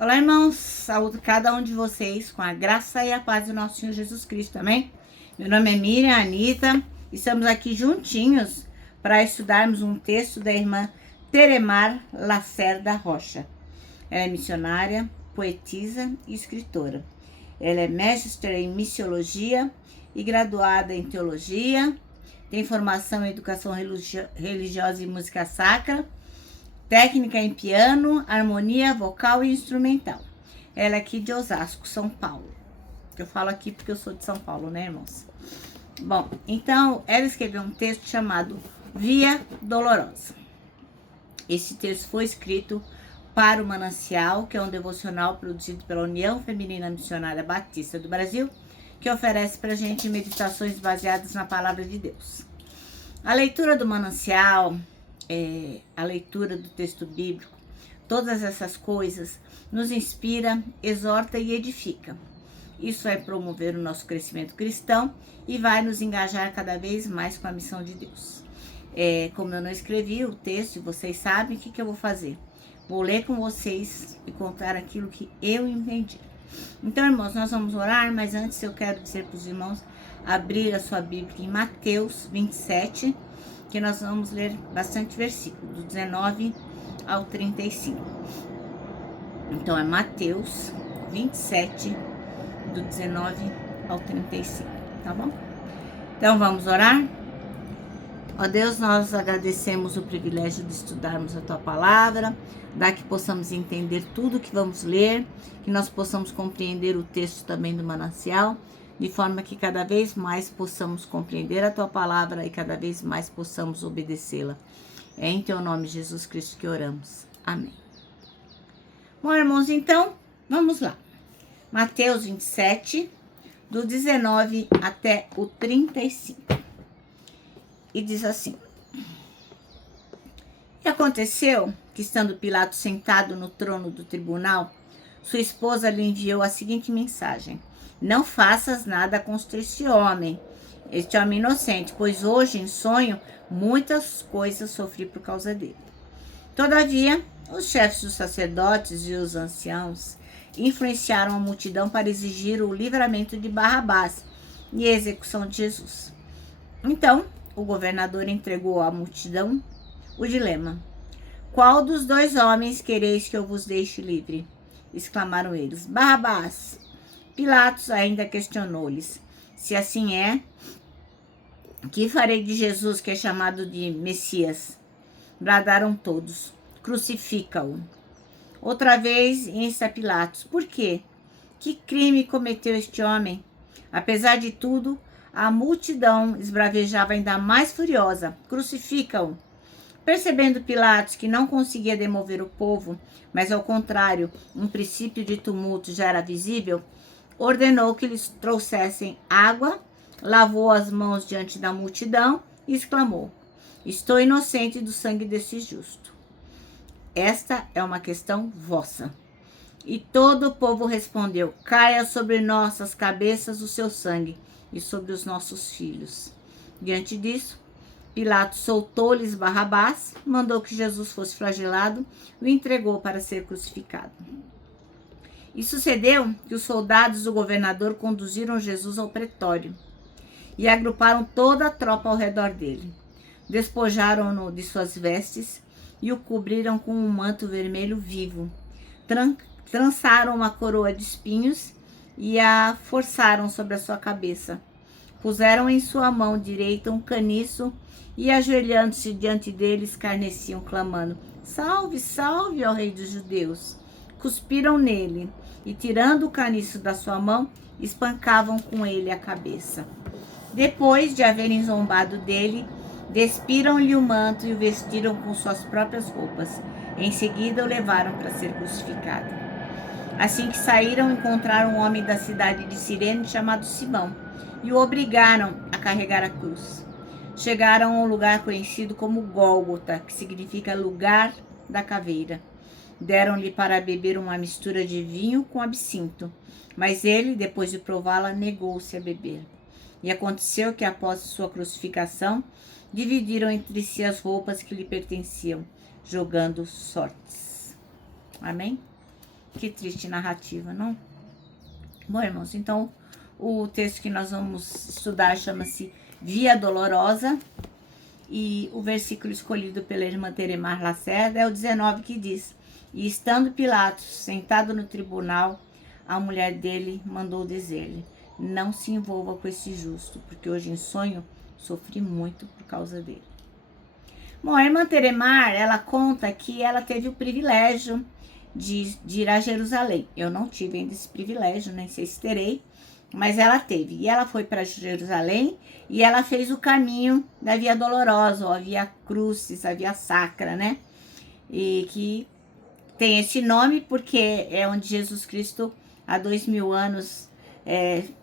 Olá, irmãos, saúdo cada um de vocês com a graça e a paz do nosso Senhor Jesus Cristo, amém? Meu nome é Miriam Anita, estamos aqui juntinhos para estudarmos um texto da irmã Teremar Lacerda Rocha. Ela é missionária, poetisa e escritora. Ela é mestre em missiologia e graduada em teologia, tem formação em educação religiosa e música sacra, técnica em piano, harmonia vocal e instrumental. Ela é aqui de Osasco, São Paulo. Eu falo aqui porque eu sou de São Paulo, né, irmãos? Bom, então, ela escreveu um texto chamado Via Dolorosa. Esse texto foi escrito para o Manancial, que é um devocional produzido pela União Feminina Missionária Batista do Brasil, que oferece pra gente meditações baseadas na Palavra de Deus. A leitura do Manancial, a leitura do texto bíblico, todas essas coisas nos inspira, exorta e edifica. Isso vai promover o nosso crescimento cristão e vai nos engajar cada vez mais com a missão de Deus. Como eu não escrevi o texto, vocês sabem o que eu vou fazer. Vou ler com vocês e contar aquilo que eu entendi. Então, irmãos, nós vamos orar, mas antes eu quero dizer para os irmãos abrir a sua Bíblia em Mateus 27, que nós vamos ler bastante versículos, do 19 ao 35. Então, é Mateus 27, do 19 ao 35, tá bom? Então, vamos orar? Ó Deus, nós agradecemos o privilégio de estudarmos a Tua Palavra, dá que possamos entender tudo que vamos ler, que nós possamos compreender o texto também do Manancial, de forma que cada vez mais possamos compreender a Tua Palavra e cada vez mais possamos obedecê-la. É em Teu nome, Jesus Cristo, que oramos. Amém. Bom, irmãos, então, vamos lá. Mateus 27, do 19 até o 35. E diz assim: E aconteceu que, estando Pilatos sentado no trono do tribunal, sua esposa lhe enviou a seguinte mensagem: Não faças nada contra este homem inocente, pois hoje, em sonho, muitas coisas sofri por causa dele. Todavia, os chefes dos sacerdotes e os anciãos influenciaram a multidão para exigir o livramento de Barrabás e a execução de Jesus. Então, o governador entregou à multidão o dilema: Qual dos dois homens quereis que eu vos deixe livre? Exclamaram eles. Barrabás. Pilatos ainda questionou-lhes: Se assim é, que farei de Jesus, que é chamado de Messias? Bradaram todos: Crucifica-o. Outra vez insta Pilatos: Por quê? Que crime cometeu este homem? Apesar de tudo, a multidão esbravejava ainda mais furiosa: Crucifica-o. Percebendo Pilatos que não conseguia demover o povo, mas ao contrário, um princípio de tumulto já era visível, ordenou que lhes trouxessem água, lavou as mãos diante da multidão e exclamou: Estou inocente do sangue desse justo. Esta é uma questão vossa. E todo o povo respondeu: Caia sobre nossas cabeças o seu sangue e sobre os nossos filhos. Diante disso, Pilatos soltou-lhes Barrabás, mandou que Jesus fosse flagelado e o entregou para ser crucificado. E sucedeu que os soldados do governador conduziram Jesus ao pretório e agruparam toda a tropa ao redor dele. Despojaram-no de suas vestes e o cobriram com um manto vermelho vivo. Trançaram uma coroa de espinhos e a forçaram sobre a sua cabeça. Puseram em sua mão direita um caniço e, ajoelhando-se diante dele, escarneciam, clamando: Salve, salve, ó Rei dos Judeus! Cuspiram nele e, tirando o caniço da sua mão, espancavam com ele a cabeça. Depois de haverem zombado dele, despiram-lhe o manto e o vestiram com suas próprias roupas. Em seguida, o levaram para ser crucificado. Assim que saíram, encontraram um homem da cidade de Cirene chamado Simão e o obrigaram a carregar a cruz. Chegaram a um lugar conhecido como Gólgota, que significa lugar da caveira. Deram-lhe para beber uma mistura de vinho com absinto, mas ele, depois de prová-la, negou-se a beber. E aconteceu que, após sua crucificação, dividiram entre si as roupas que lhe pertenciam, jogando sortes. Amém? Que triste narrativa, não? Bom, irmãos, então o texto que nós vamos estudar chama-se Via Dolorosa. E o versículo escolhido pela irmã Teremar Lacerda é o 19, que diz: E estando Pilatos sentado no tribunal, a mulher dele mandou dizer-lhe: Não se envolva com esse justo, porque hoje em sonho sofri muito por causa dele. Bom, a irmã Teremar, ela conta que ela teve o privilégio de ir a Jerusalém. Eu não tive ainda esse privilégio, nem sei se terei, mas ela teve. E ela foi para Jerusalém e ela fez o caminho da Via Dolorosa, ou a Via Crucis, a Via Sacra, né? E que tem esse nome porque é onde Jesus Cristo, há 2000 anos,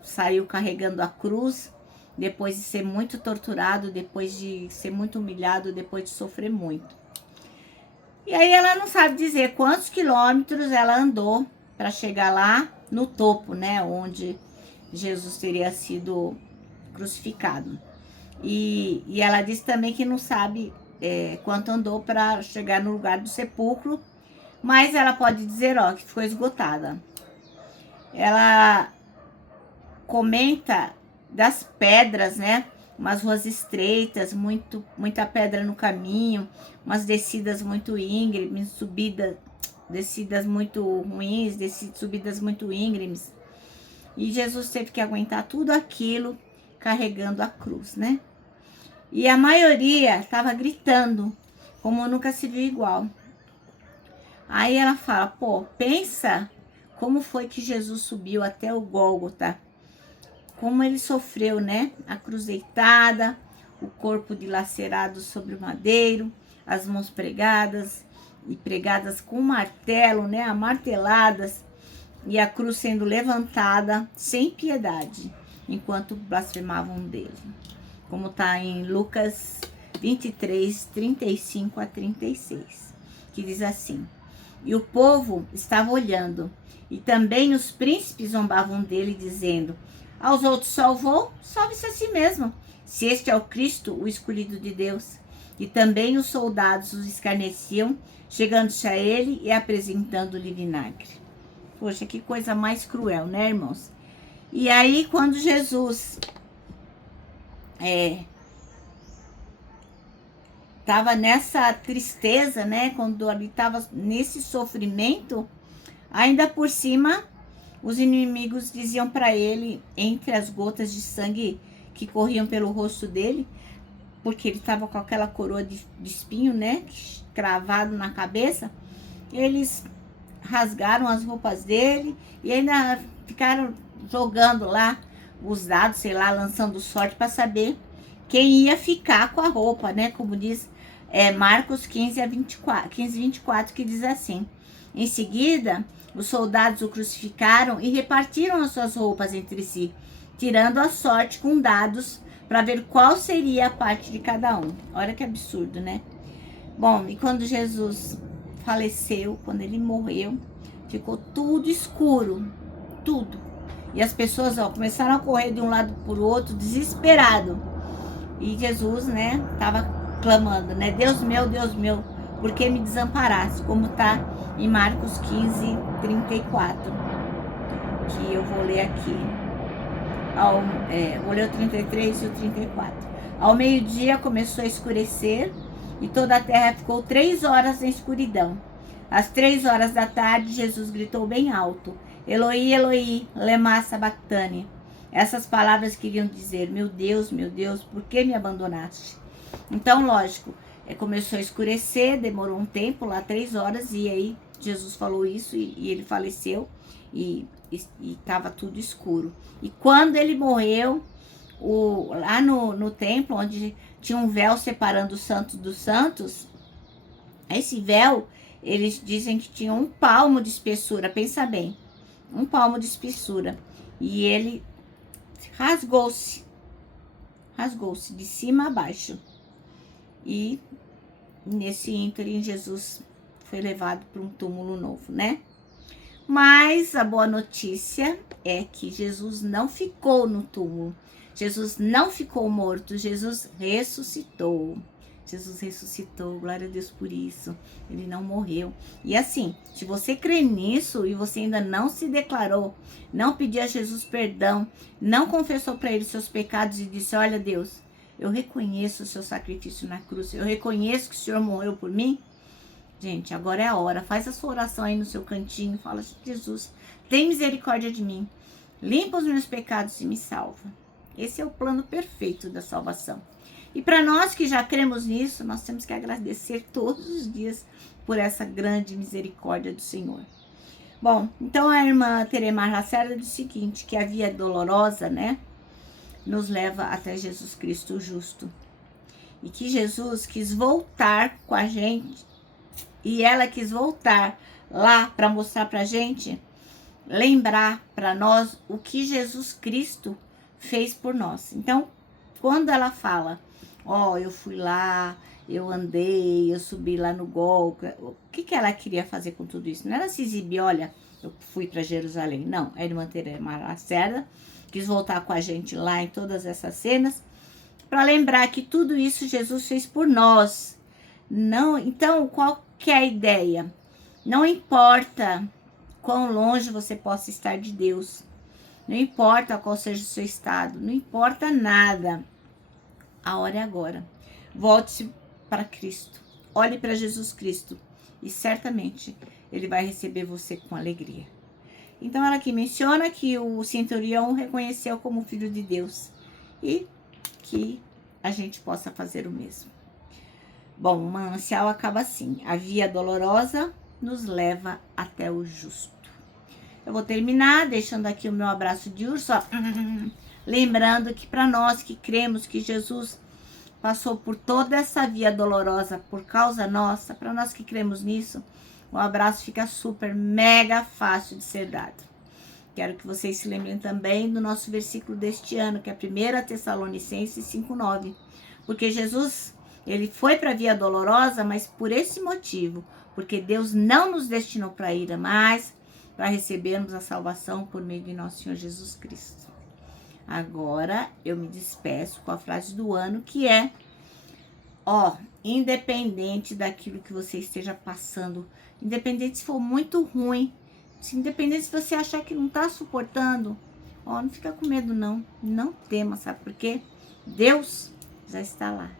saiu carregando a cruz, depois de ser muito torturado, depois de ser muito humilhado, depois de sofrer muito. E aí ela não sabe dizer quantos quilômetros ela andou para chegar lá no topo, né? Onde Jesus teria sido crucificado. E ela disse também que não sabe quanto andou para chegar no lugar do sepulcro, mas ela pode dizer, ó, que ficou esgotada. Ela comenta das pedras, né? Umas ruas estreitas, muita pedra no caminho, umas descidas muito íngremes, descidas muito ruins, subidas muito íngremes. E Jesus teve que aguentar tudo aquilo carregando a cruz, né? E a maioria estava gritando, como nunca se viu igual. Aí ela fala, pô, pensa como foi que Jesus subiu até o Gólgota. Como ele sofreu, né? A cruz deitada, o corpo dilacerado sobre o madeiro, as mãos pregadas, e pregadas com martelo, né? Amarteladas, e a cruz sendo levantada sem piedade, enquanto blasfemavam dele. Como está em Lucas 23, 35 a 36, que diz assim: E o povo estava olhando, e também os príncipes zombavam dele, dizendo: Aos outros salvou, salve-se a si mesmo, se este é o Cristo, o escolhido de Deus. E também os soldados os escarneciam, chegando-se a ele e apresentando-lhe vinagre. Poxa, que coisa mais cruel, né, irmãos? E aí, quando Jesus estava nessa tristeza, né? Quando ele estava nesse sofrimento, ainda por cima, os inimigos diziam para ele, entre as gotas de sangue que corriam pelo rosto dele, porque ele estava com aquela coroa de espinho, né? Cravado na cabeça, eles rasgaram as roupas dele e ainda ficaram jogando lá os dados, sei lá, lançando sorte para saber quem ia ficar com a roupa, né? Como diz Marcos 15:24, que diz assim: Em seguida, os soldados o crucificaram e repartiram as suas roupas entre si, tirando a sorte com dados para ver qual seria a parte de cada um. Olha que absurdo, né? Bom, e quando Jesus faleceu, quando ele morreu, ficou tudo escuro, tudo. E as pessoas, começaram a correr de um lado para o outro, desesperado. E Jesus, né, estava clamando, né, Deus meu, por que me desamparaste? Como está em Marcos 15:34, que eu vou ler aqui. Vou ler o 33 e o 34. Ao meio-dia começou a escurecer e toda a terra ficou 3 horas em escuridão. Às 3 horas da tarde, Jesus gritou bem alto: Eloi, Eloi, lema sabachthani. Essas palavras queriam dizer: meu Deus, por que me abandonaste? Então, lógico, começou a escurecer, demorou um tempo, lá 3 horas, e aí Jesus falou isso e ele faleceu e estava tudo escuro. E quando ele morreu, lá no templo, onde tinha um véu separando os santos dos santos, esse véu, eles dizem que tinha 1 palmo de espessura, pensa bem, 1 palmo de espessura, e ele rasgou-se de cima a baixo. E nesse ínterim, Jesus foi levado para um túmulo novo, né? Mas a boa notícia é que Jesus não ficou no túmulo. Jesus não ficou morto, Jesus ressuscitou. Jesus ressuscitou, glória a Deus por isso. Ele não morreu. E assim, se você crê nisso e você ainda não se declarou, não pediu a Jesus perdão, não confessou para ele seus pecados e disse: olha, Deus, eu reconheço o seu sacrifício na cruz, eu reconheço que o Senhor morreu por mim. Gente, agora é a hora. Faz a sua oração aí no seu cantinho. Fala: Jesus, tem misericórdia de mim. Limpa os meus pecados e me salva. Esse é o plano perfeito da salvação. E para nós que já cremos nisso, nós temos que agradecer todos os dias por essa grande misericórdia do Senhor. Bom, então a irmã Teremar Lacerda diz o seguinte, que a via dolorosa, né, nos leva até Jesus Cristo justo. E que Jesus quis voltar com a gente, e ela quis voltar lá para mostrar para a gente, lembrar para nós o que Jesus Cristo fez por nós. Então, quando ela fala, eu fui lá, eu andei, eu subi lá no Gólgota, o que ela queria fazer com tudo isso? Não era se exibir, olha, eu fui para Jerusalém. Não, a irmã Teremar Lacerda quis voltar com a gente lá em todas essas cenas, para lembrar que tudo isso Jesus fez por nós. Não, então, qual que é a ideia? Não importa quão longe você possa estar de Deus, não importa qual seja o seu estado, não importa nada. A hora é agora. Volte-se para Cristo. Olhe para Jesus Cristo. E certamente Ele vai receber você com alegria. Então ela aqui menciona que o centurião reconheceu como filho de Deus. E que a gente possa fazer o mesmo. Bom, o manancial acaba assim. A via dolorosa nos leva até o justo. Eu vou terminar deixando aqui o meu abraço de urso, ó. Lembrando que para nós que cremos que Jesus passou por toda essa via dolorosa por causa nossa, para nós que cremos nisso, o abraço fica super, mega fácil de ser dado. Quero que vocês se lembrem também do nosso versículo deste ano, que é 1 Tessalonicenses 5:9. Porque Jesus, ele foi para a via dolorosa, mas por esse motivo, porque Deus não nos destinou para a ira, mas para recebermos a salvação por meio de nosso Senhor Jesus Cristo. Agora eu me despeço com a frase do ano, que é: independente daquilo que você esteja passando, independente se for muito ruim, independente se você achar que não está suportando, não fica com medo não tema, sabe por quê? Deus já está lá.